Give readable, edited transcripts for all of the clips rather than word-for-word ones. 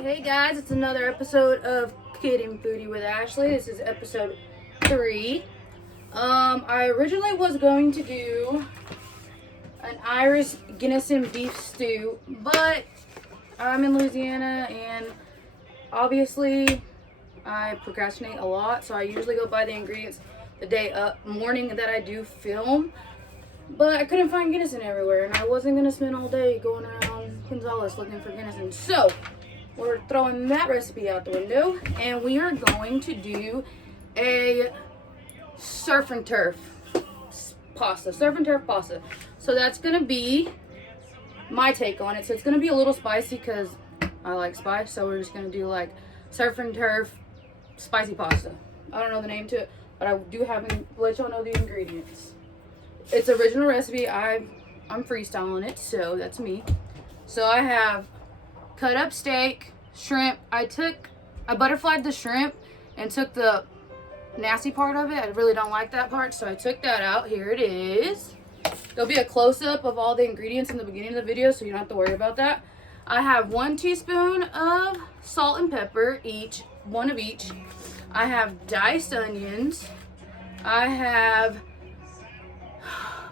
Hey guys, it's another episode of Getting Foodie with Ashley. This is episode 3. I originally was going to do an Irish Guinness beef stew, but I'm in Louisiana and obviously I procrastinate a lot, so I usually go buy the ingredients the morning that I do film. But I couldn't find Guinness everywhere, and I wasn't gonna spend all day going around Gonzales looking for Guinness. So we're throwing that recipe out the window, and we are going to do a surf and turf pasta. So that's gonna be my take on it. So it's gonna be a little spicy because I like spice. So we're just gonna do like surf and turf spicy pasta. I don't know the name to it, but I do have let y'all know the ingredients. It's original recipe. I'm freestyling it, so that's me. So I have cut up steak, shrimp. I butterflied the shrimp and took the nasty part of it. I really don't like that part, so I took that out. Here it is. There'll be a close-up of all the ingredients in the beginning of the video, so you don't have to worry about that. I have 1 teaspoon of salt and pepper, one of each. I have diced onions. I have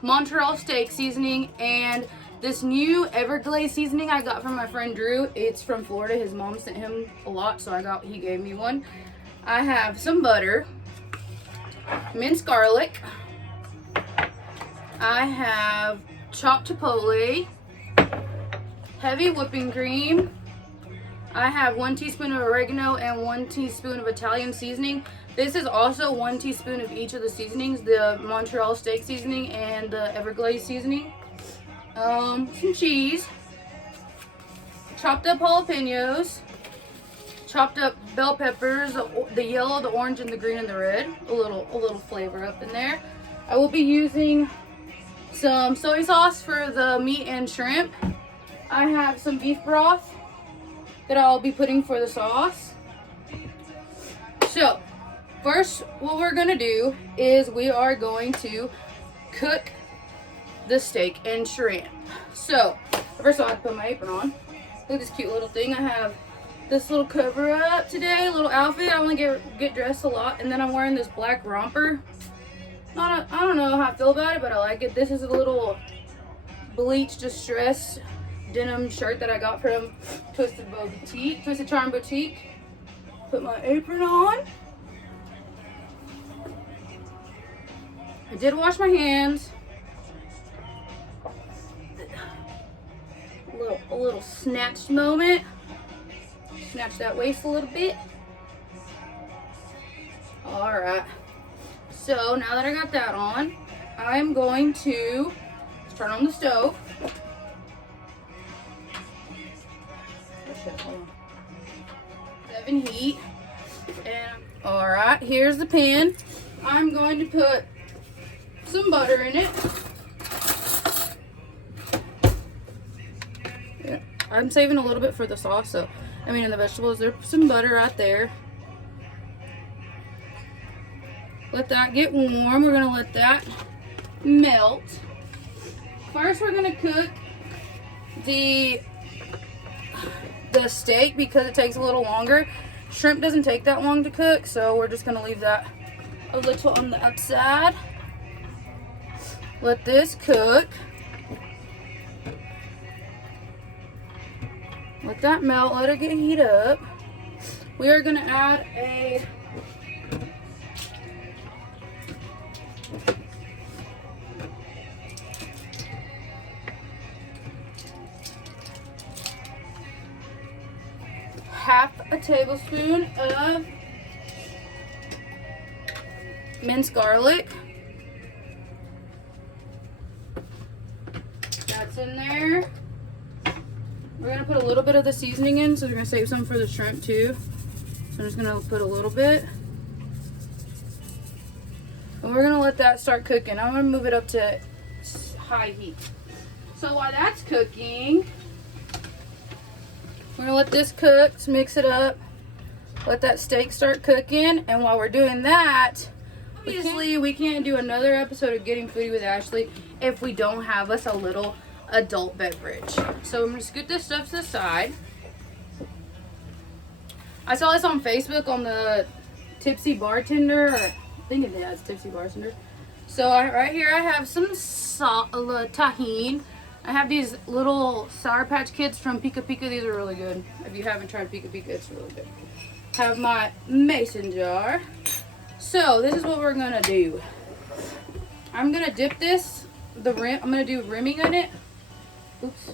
Montreal steak seasoning and this new Everglazed seasoning I got from my friend Drew. It's from Florida. His mom sent him a lot, so he gave me one. I have some butter, minced garlic. I have chopped chipotle, heavy whipping cream. I have 1 teaspoon of oregano and 1 teaspoon of Italian seasoning. This is also 1 teaspoon of each of the seasonings, the Montreal steak seasoning and the Everglazed seasoning. Some cheese, chopped up jalapenos, chopped up bell peppers, the yellow, the orange, and the green and the red. A little flavor up in there. I will be using some soy sauce for the meat and shrimp. I have some beef broth that I'll be putting for the sauce. So first, what we're gonna do is we are going to cook the steak and shrimp. So first of all, I put my apron on. Look at this cute little thing. I have this little cover up today, little outfit. I only get dressed a lot, and then I'm wearing this black romper. I don't know how I feel about it, but I like it. This is a little bleached distressed denim shirt that I got from Twisted Charm Boutique. Put my apron on. I did wash my hands. A little snatched moment. Snatch that waist a little bit. Alright. So now that I got that on, I'm going to turn on the stove. Hold on. 7 heat. And alright, here's the pan. I'm going to put some butter in it. Yeah, I'm saving a little bit for the sauce, and the vegetables. There's some butter right there. Let that get warm. We're gonna let that melt. First, we're gonna cook the steak because it takes a little longer. Shrimp doesn't take that long to cook, so we're just gonna leave that a little on the outside. Let this cook. Let that melt. Let it get heat up. We are going to add a half a tablespoon of minced garlic. That's in there. We're going to put a little bit of the seasoning in, so we're going to save some for the shrimp too. So I'm just going to put a little bit. And we're going to let that start cooking. I'm going to move it up to high heat. So while that's cooking, we're going to let this cook, mix it up, let that steak start cooking. And while we're doing that, obviously we can't do another episode of Getting Foodie with Ashley if we don't have us a little adult beverage. So I'm going to scoot this stuff to the side. I saw this on Facebook on the Tipsy Bartender, or I think it is Tipsy Bartender. So right here I have some tahini. I have these little Sour Patch Kids from Pika Pika. These are really good. If you haven't tried Pika Pika, it's really good. Have my mason jar. So this is what we're gonna do. I'm gonna dip this, I'm gonna do rimming in it. Oops,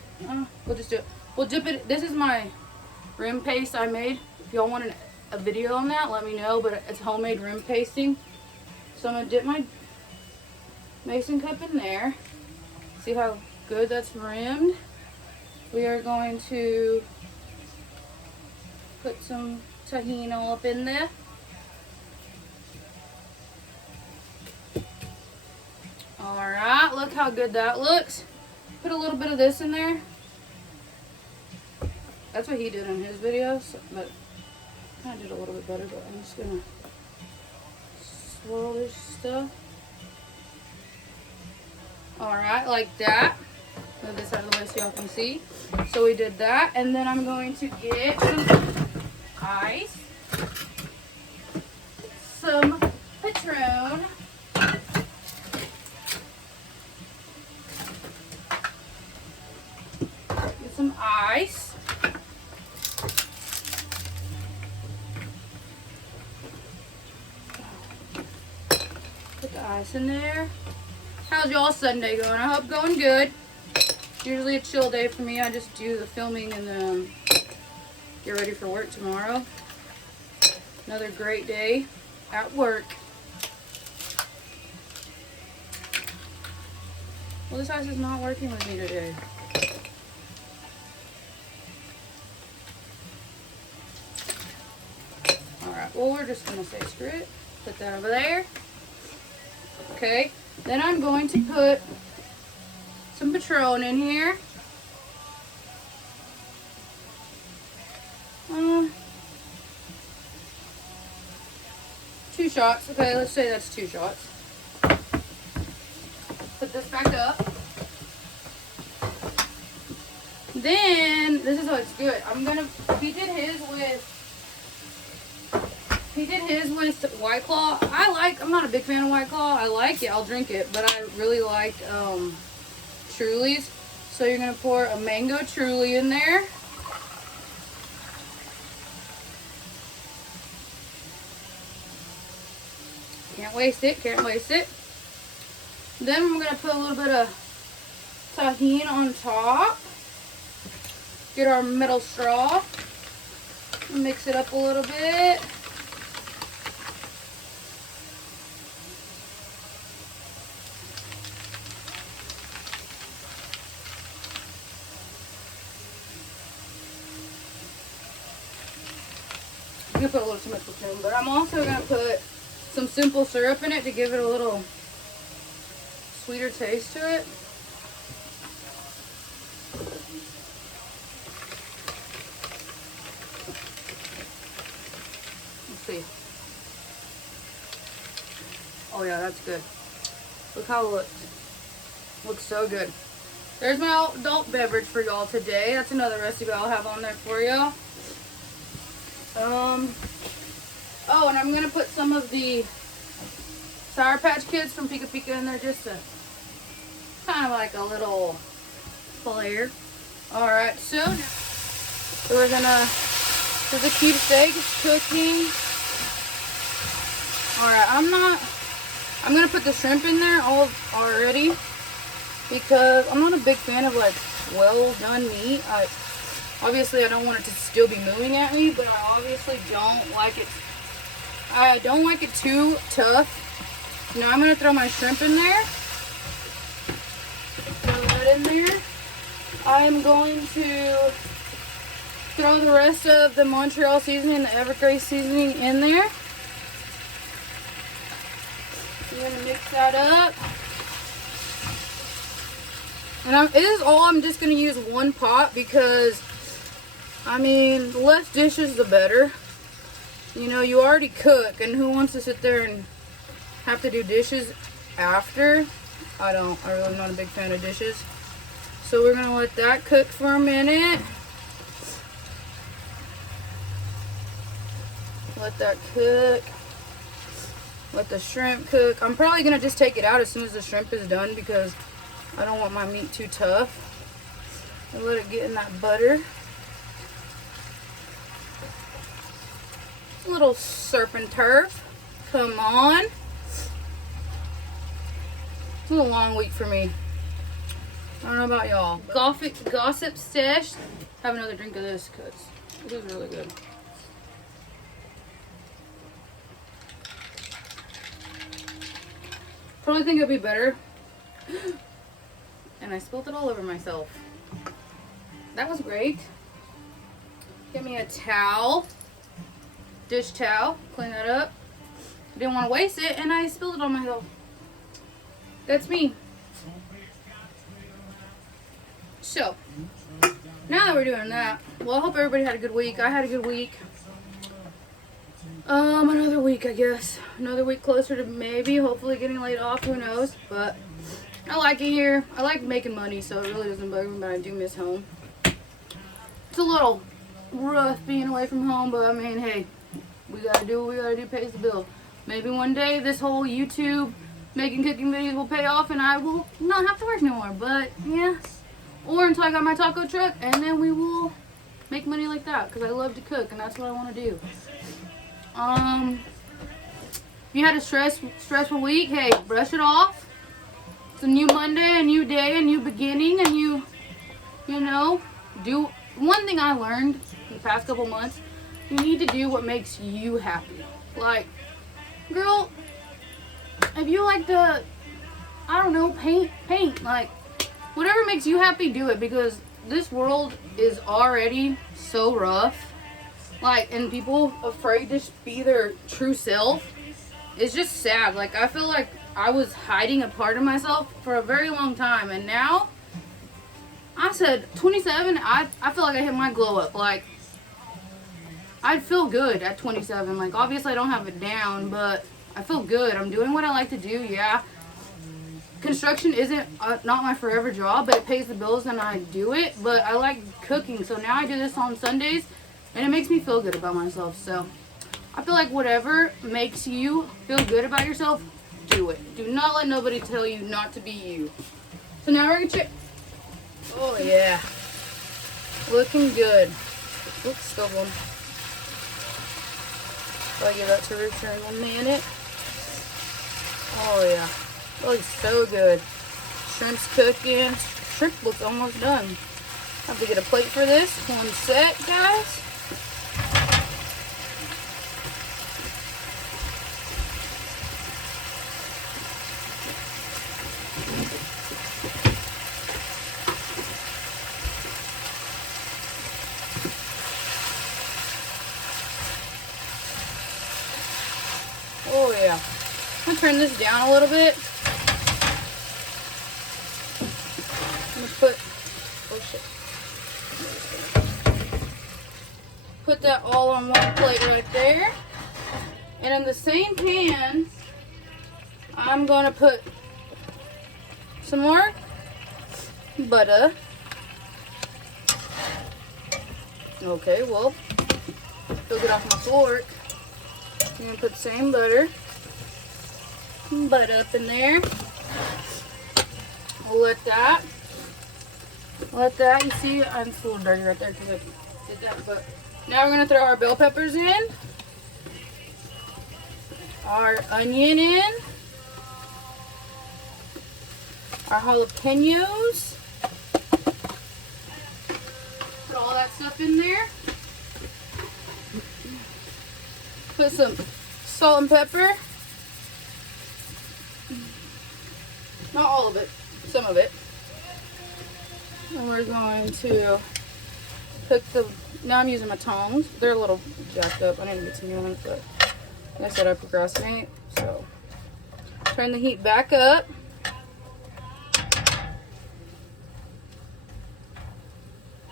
we'll just do it. We'll dip it. This is my rim paste I made. If y'all want a video on that, let me know, but it's homemade rim pasting. So I'm gonna dip my mason cup in there. See how good that's rimmed? We are going to put some tahini up in there. Alright, look how good that looks. Put a little bit of this in there. That's what he did in his videos, but I kind of did a little bit better, but I'm just gonna swirl this stuff. Alright, like that. Move this out of the way so y'all can see. So we did that, and then I'm going to get some ice, some Patron, get some ice, put the ice in there. How's y'all Sunday going? I hope going good. Usually a chill day for me. I just do the filming and then get ready for work tomorrow. Another great day at work. Well, this ice is not working with me today. Alright, well, we're just gonna say screw it. Put that over there. Okay, then I'm going to put some Patron in here. Two shots. Okay, let's say that's 2 shots. Put this back up. Then, this is how it's good. He did his with White Claw. I'm not a big fan of White Claw. I like it, I'll drink it, but I really like Trulies. So you're gonna pour a mango Truly in there. Can't waste it, can't waste it. Then we're gonna put a little bit of tahini on top. Get our metal straw. Mix it up a little bit. I'm gonna put a little too much Patron, but I'm also gonna put some simple syrup in it to give it a little sweeter taste to it. Let's see. Oh yeah, that's good. Look how it looks. Looks so good. There's my adult beverage for y'all today. That's another recipe I'll have on there for y'all. Oh, and I'm gonna put some of the Sour Patch Kids from Pika Pika in there just to kind of like a little flair. Alright, so we're gonna, the keepsake is cooking. Alright, I'm gonna put the shrimp in there already because I'm not a big fan of like well done meat. Obviously I don't want it to still be moving at me, but I obviously don't like it. I don't like it too tough. Now I'm gonna throw my shrimp in there. Throw that in there. I'm going to throw the rest of the Montreal seasoning, the Evergrace seasoning in there. I'm gonna mix that up. And I'm just gonna use one pot because, I mean, the less dishes the better. You know, you already cook, and who wants to sit there and have to do dishes after? I really am not a big fan of dishes. So we're gonna let that cook for a minute. Let that cook. Let the shrimp cook. I'm probably going to just take it out as soon as the shrimp is done because I don't want my meat too tough. And let it get in that butter. A little surf and turf. Come on. It's been a long week for me. I don't know about y'all. Gossip Stash. Have another drink of this because it is really good. Probably think it'd be better. And I spilled it all over myself. That was great. Get me a towel. Dish towel. Clean that up. Didn't want to waste it and I spilled it on myself. That's me. So, now that we're doing that, well, I hope everybody had a good week. I had a good week. Another week, I guess. Another week closer to maybe, hopefully getting laid off. Who knows? But I like it here. I like making money, so it really doesn't bug me, but I do miss home. It's a little rough being away from home, but I mean, hey, we gotta do what we gotta do, pays the bill. Maybe one day this whole YouTube making cooking videos will pay off and I will not have to work no more. But yeah, or until I got my taco truck, and then we will make money like that because I love to cook and that's what I want to do. If you had a stressful week, hey, brush it off. It's a new Monday, a new day, a new beginning, and you know, do one thing I learned in the past couple months. You need to do what makes you happy. Like, girl, if you like to, I don't know, paint, like, whatever makes you happy, do it, because this world is already so rough. Like, and people afraid to be their true self. It's just sad. Like, I feel like I was hiding a part of myself for a very long time, and now I said 27, I feel like I hit my glow up. Like, I'd feel good at 27. Like, obviously I don't have it down, but I feel good. I'm doing what I like to do. Yeah, construction isn't not my forever job, but it pays the bills and I do it. But I like cooking, so now I do this on Sundays and it makes me feel good about myself. So I feel like whatever makes you feel good about yourself, do it. Do not let nobody tell you not to be you. So now we're gonna check. Oh yeah, looking good. Oops, still one. I'll give that to Rooster in 1 minute. Oh yeah, looks so good. Shrimp's cooking. Shrimp looks almost done. I have to get a plate for this. One sec, guys. Oh yeah. I'm gonna turn this down a little bit. I'm gonna put that all on one plate right there. And in the same pan, I'm gonna put some more butter. Okay, well, took it off my fork. I'm gonna put the same butter up in there. Let that, you see, it's a little dirty right there because I did that, but now we're gonna throw our bell peppers in, our onion in, our jalapenos, put all that stuff in there. Put some salt and pepper. Not all of it, some of it. And we're going to cook now I'm using my tongs. They're a little jacked up. I need to get some new ones, but like I said, I procrastinate. So turn the heat back up.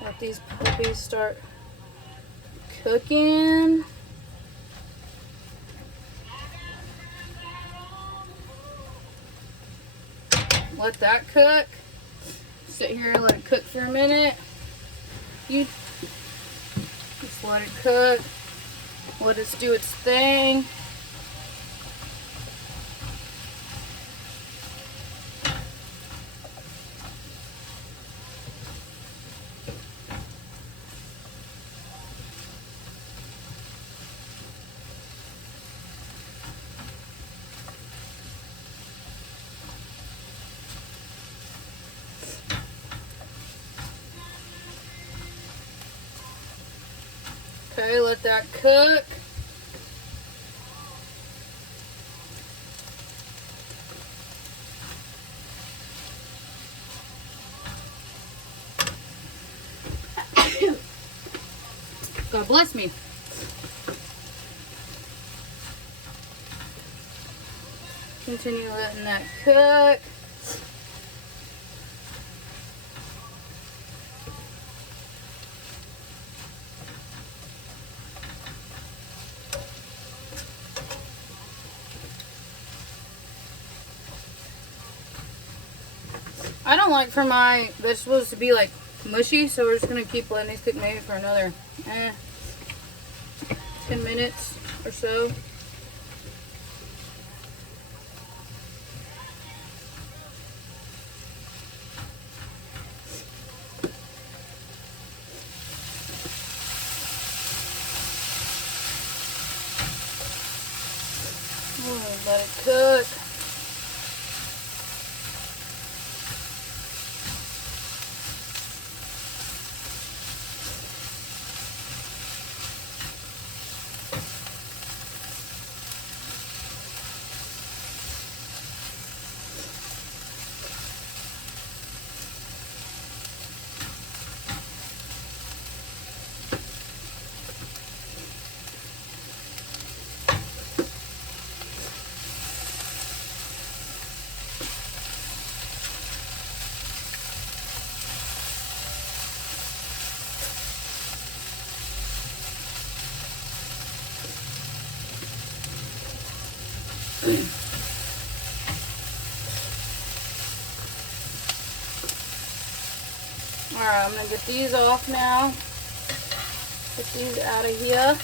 Let these puppies start cooking. Let that cook. Sit here and let it cook for a minute. You just let it cook. Let it do its thing. Okay, let that cook. God bless me. Continue letting that cook. I don't like for my vegetables to be like mushy, so we're just gonna keep letting these cook maybe for another 10 minutes or so. Let it cook. Alright, I'm going to get these off now. Get these out of here.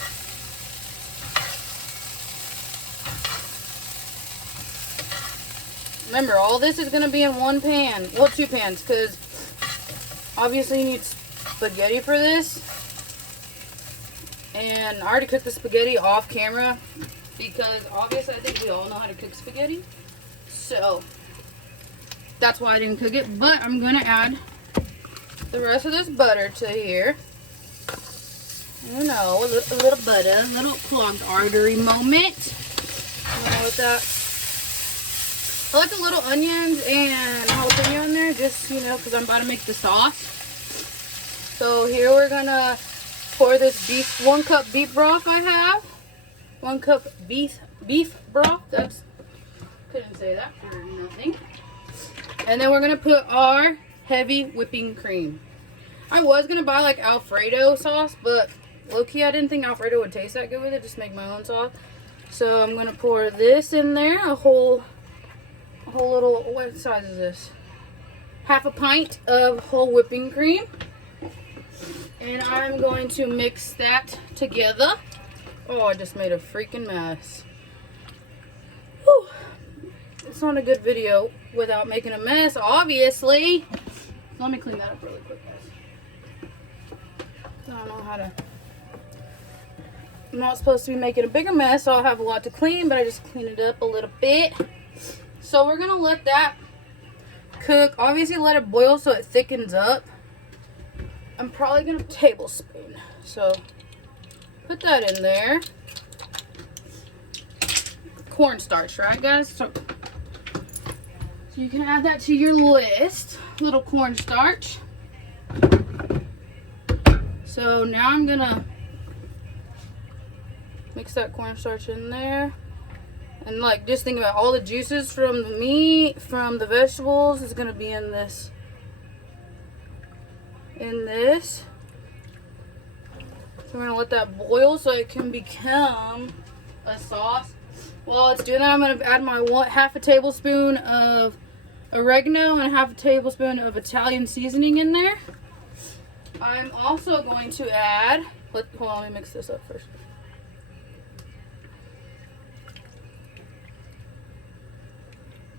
Remember, all this is going to be in one pan. Well, two pans, because obviously you need spaghetti for this. And I already cooked the spaghetti off camera, because obviously I think we all know how to cook spaghetti. So, that's why I didn't cook it. But I'm going to add the rest of this butter to here. You know, a little butter, a little clogged artery moment. With that, I like the little onions and jalapeno in there, just, you know, because I'm about to make the sauce. So here we're gonna pour this 1 cup beef broth I have. 1 cup beef broth. That's, couldn't say that for nothing. And then we're gonna put our heavy whipping cream. I was gonna buy like Alfredo sauce, but low-key I didn't think Alfredo would taste that good with it. Just make my own sauce. So I'm gonna pour this in there, a whole little, what size is this? Half a pint of whole whipping cream. And I'm going to mix that together. Oh, I just made a freaking mess. Whew. It's not a good video without making a mess, obviously. Let me clean that up really quick, guys. I don't know how to. I'm not supposed to be making a bigger mess, so I'll have a lot to clean, but I just cleaned it up a little bit. So we're gonna let that cook. Obviously, let it boil so it thickens up. I'm probably gonna tablespoon. So put that in there. Cornstarch, right, guys? So you can add that to your list. Little cornstarch. So now I'm gonna mix that cornstarch in there. And like, just think about all the juices from the meat, from the vegetables is gonna be in this. So we're gonna let that boil so it can become a sauce. While it's doing that, I'm gonna add my half a tablespoon of oregano and half a tablespoon of Italian seasoning in there. I'm also going to add, hold on, let me mix this up first.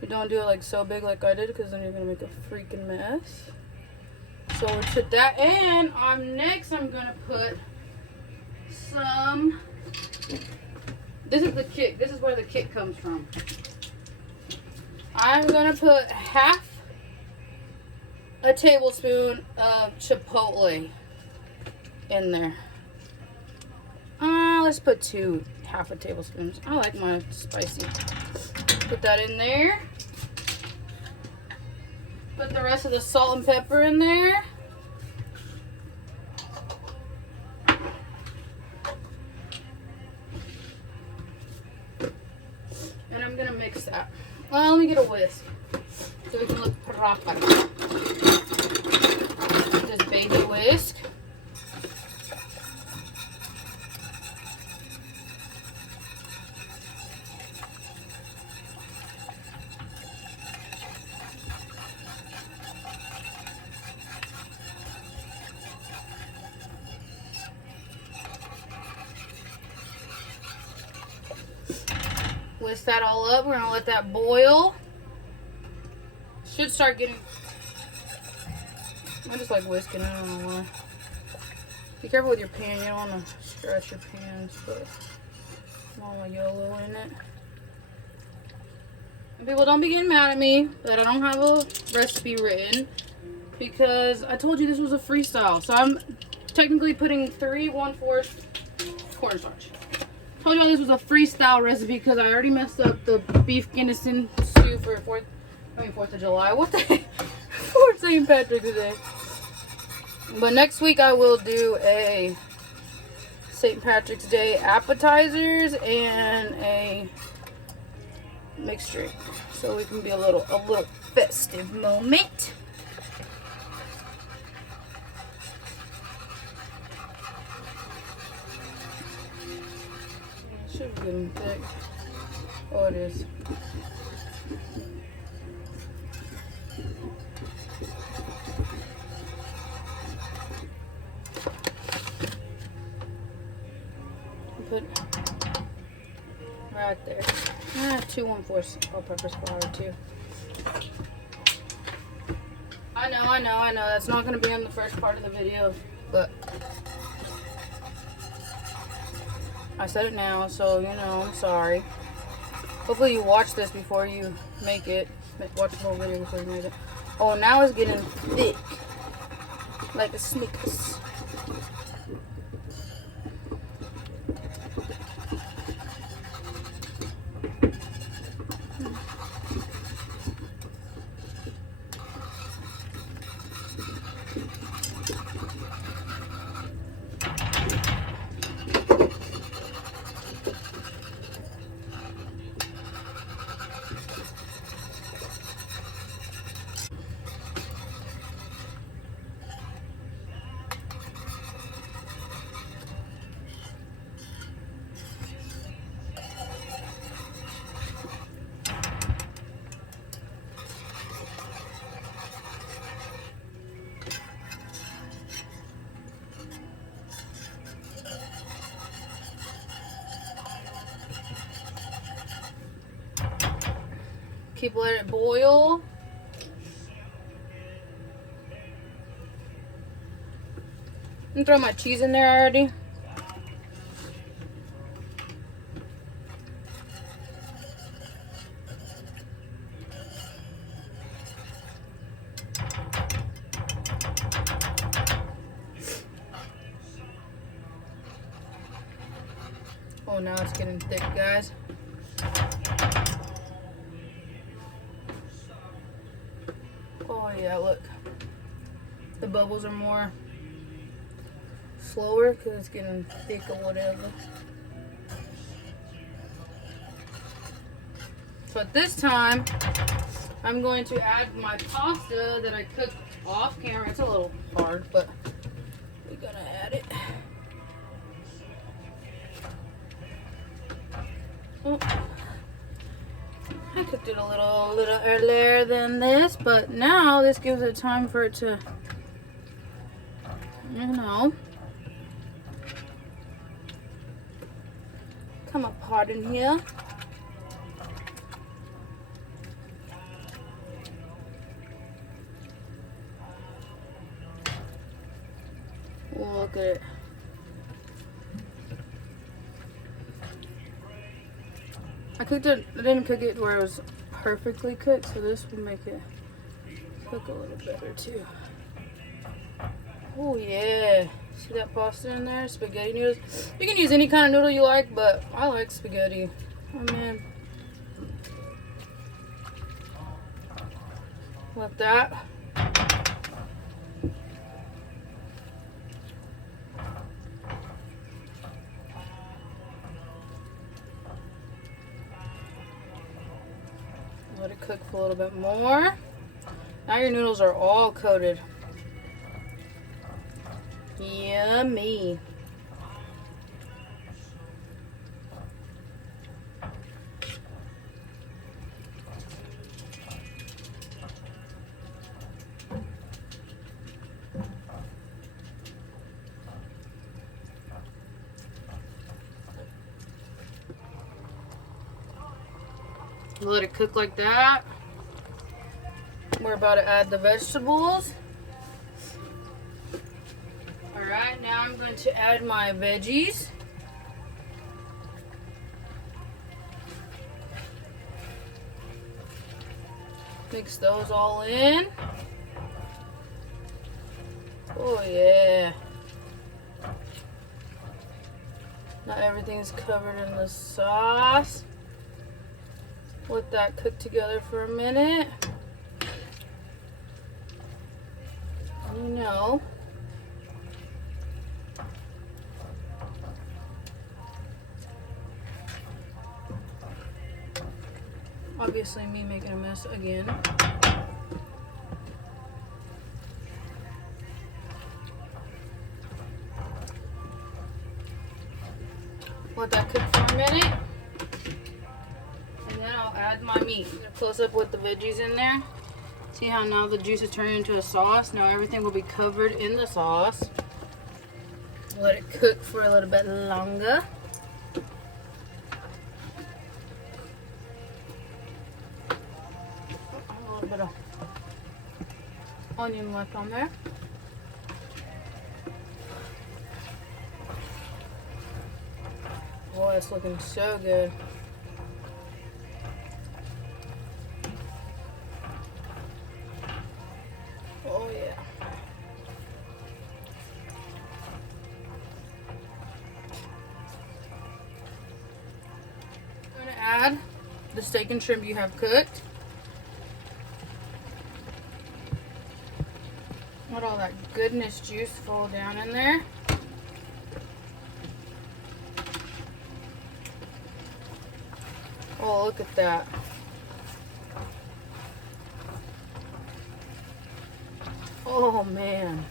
But don't do it like so big like I did, because then you're gonna make a freaking mess. So we put that in. Next I'm gonna put some. This is the kick. This is where the kick comes from. I'm gonna put half a tablespoon of chipotle in there. Let's put half a tablespoon. I like mine spicy. Put that in there. Put the rest of the salt and pepper in there. And I'm gonna mix that. Well, let me get a whisk so we can look proper. This baby whisk. Whisk that all up. We're gonna let that boil. Should start getting. I just like whisking. I don't know why. Be careful with your pan. You don't want to stretch your pans, but mama YOLO in it. And people don't be getting mad at me that I don't have a recipe written, because I told you this was a freestyle. So I'm technically putting 3 1/4 cornstarch. Told y'all this was a freestyle recipe because I already messed up the beef Guinness stew for 4th of July. What the heck? For St. Patrick's Day. But next week I will do a St. Patrick's Day appetizers and a mixed drink, so we can be a little festive moment. Should be getting thick. Oh, it is. Put right there. 2 1/4 all-purpose flour too. I know. That's not going to be on the first part of the video, but I said it now, so you know, I'm sorry. Hopefully you watch this before you make it. Watch the whole video before you make it. Oh, now it's getting thick. Like a Snickers. Keep letting it boil. I'm gonna throw my cheese in there already. Oh, now it's getting thick, guys. Oh yeah, look. The bubbles are more slower because it's getting thick or whatever. So at this time, I'm going to add my pasta that I cooked off camera. It's a little hard, but we're gonna add it. Oh. I cooked it a little earlier than this, but now this gives it time for it to, you know, come apart in here. at it. I didn't cook it where it was perfectly cooked, so this will make it cook a little better too. Oh yeah, see that pasta in there? Spaghetti noodles. You can use any kind of noodle you like, but I like spaghetti. Oh man. Like that. Let it cook for a little bit more. Now your noodles are all coated. Yummy. Let it cook like that. We're about to add the vegetables. Alright, now I'm going to add my veggies. Mix those all in. Oh yeah. Now everything's covered in the sauce. Let that cook together for a minute. You know. Obviously me making a mess again. Let that cook for a minute. And then I'll add my meat. I'm gonna close up with the veggies in there. See how now the juice is turning into a sauce? Now everything will be covered in the sauce. Let it cook for a little bit longer. A little bit of onion left on there. Oh, it's looking so good. Oh yeah. I'm gonna add the steak and shrimp you have cooked. Let all that goodness juice fall down in there. Oh, look at that. Oh man.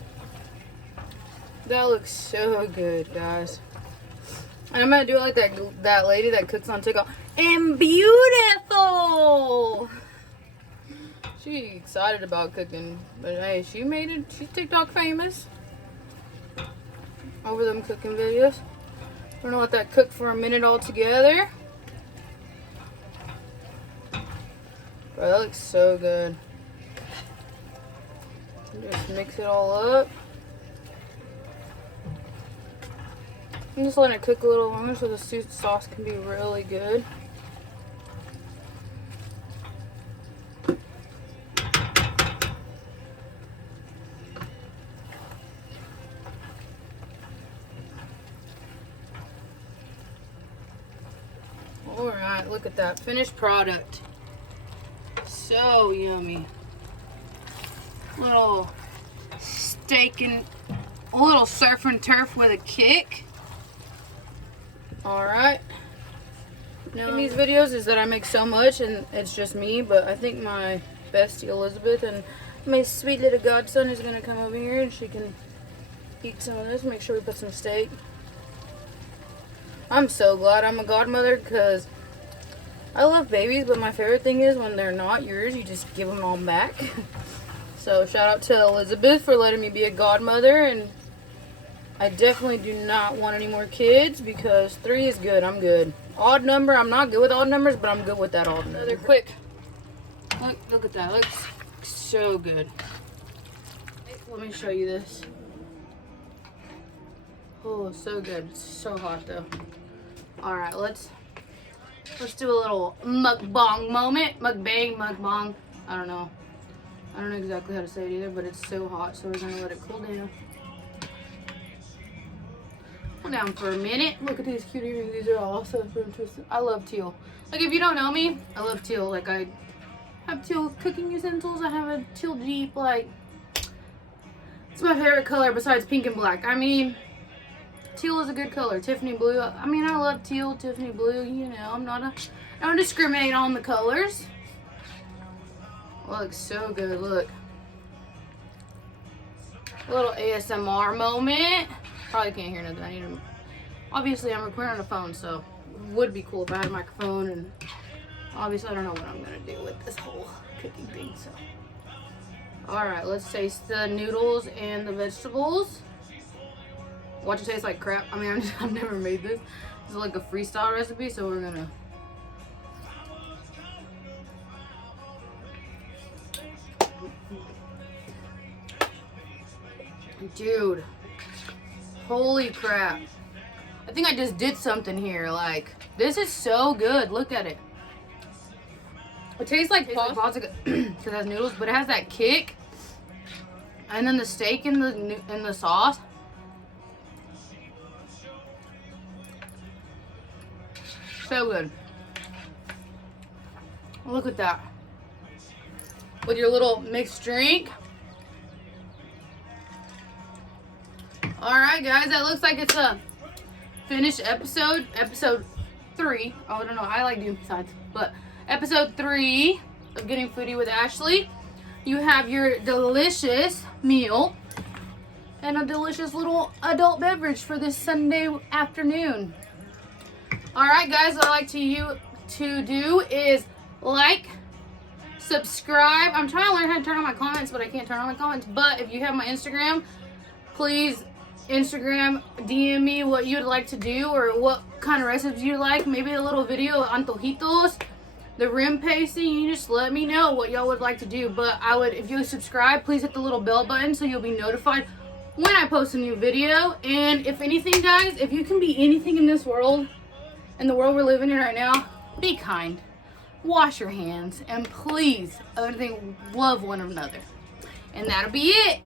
That looks so good, guys. And I'm gonna do it like that lady that cooks on TikTok. And beautiful! She's excited about cooking. But hey, she made it. She's TikTok famous. Over them cooking videos. We're gonna let that cook for a minute all together. Bro, that looks so good. Just mix it all up. I'm just letting it cook a little longer so the sauce can be really good. Alright, look at that finished product. So yummy. Little steak and a little surf and turf with a kick. Alright. Now in these videos is that I make so much and it's just me, but I think my bestie Elizabeth and my sweet little godson is gonna come over here and she can eat some of this. Make sure we put some steak. I'm so glad I'm a godmother because I love babies, but my favorite thing is when they're not yours, you just give them all back. So shout out to Elizabeth for letting me be a godmother, and I definitely do not want any more kids because 3 is good. I'm good. Odd number, I'm not good with odd numbers, but I'm good with that odd number. Another quick. Look at that. Looks so good. Let me show you this. Oh, so good. It's so hot though. All right, let's do a little mukbang moment. Mukbang. I don't know exactly how to say it either, but it's so hot, so we're gonna let it cool down. Cool down for a minute. Look at these cute earrings. These are awesome. I love teal. Like, if you don't know me, I love teal. Like, I have teal cooking utensils. I have a teal Jeep. Like, it's my favorite color besides pink and black. I mean, teal is a good color. Tiffany blue. I mean, I love teal, Tiffany blue. You know, I don't discriminate on the colors. Looks so good. Look. A little ASMR moment. Probably can't hear nothing. Obviously, I'm recording on a phone, so it would be cool if I had a microphone. And obviously, I don't know what I'm gonna do with this whole cooking thing. So, all right, let's taste the noodles and the vegetables. Watch it taste like crap. I mean, I've never made this. This is like a freestyle recipe, so we're gonna. Dude, holy crap. I think I just did something here. Like, this is so good. Look at it. It tastes like pasta because it has noodles, but it has that kick. And then the steak in the sauce. So good. Look at that. With your little mixed drink. Alright guys, that looks like it's a finished episode 3. Oh, I don't know, I like doing besides, but episode 3 of Getting Foodie with Ashley. You have your delicious meal and a delicious little adult beverage for this Sunday afternoon. Alright guys, what I like to do is like, subscribe. I'm trying to learn how to turn on my comments, but I can't turn on my comments. But if you have my Instagram, please Instagram DM me what you'd like to do or what kind of recipes you like. Maybe a little video of antojitos, the rim pasting. You just let me know what y'all would like to do. But if you subscribe, please hit the little bell button so you'll be notified when I post a new video. And if anything, guys, if you can be anything in this world, in the world we're living in right now, be kind, wash your hands, and please, other thing, love one another. And that'll be it.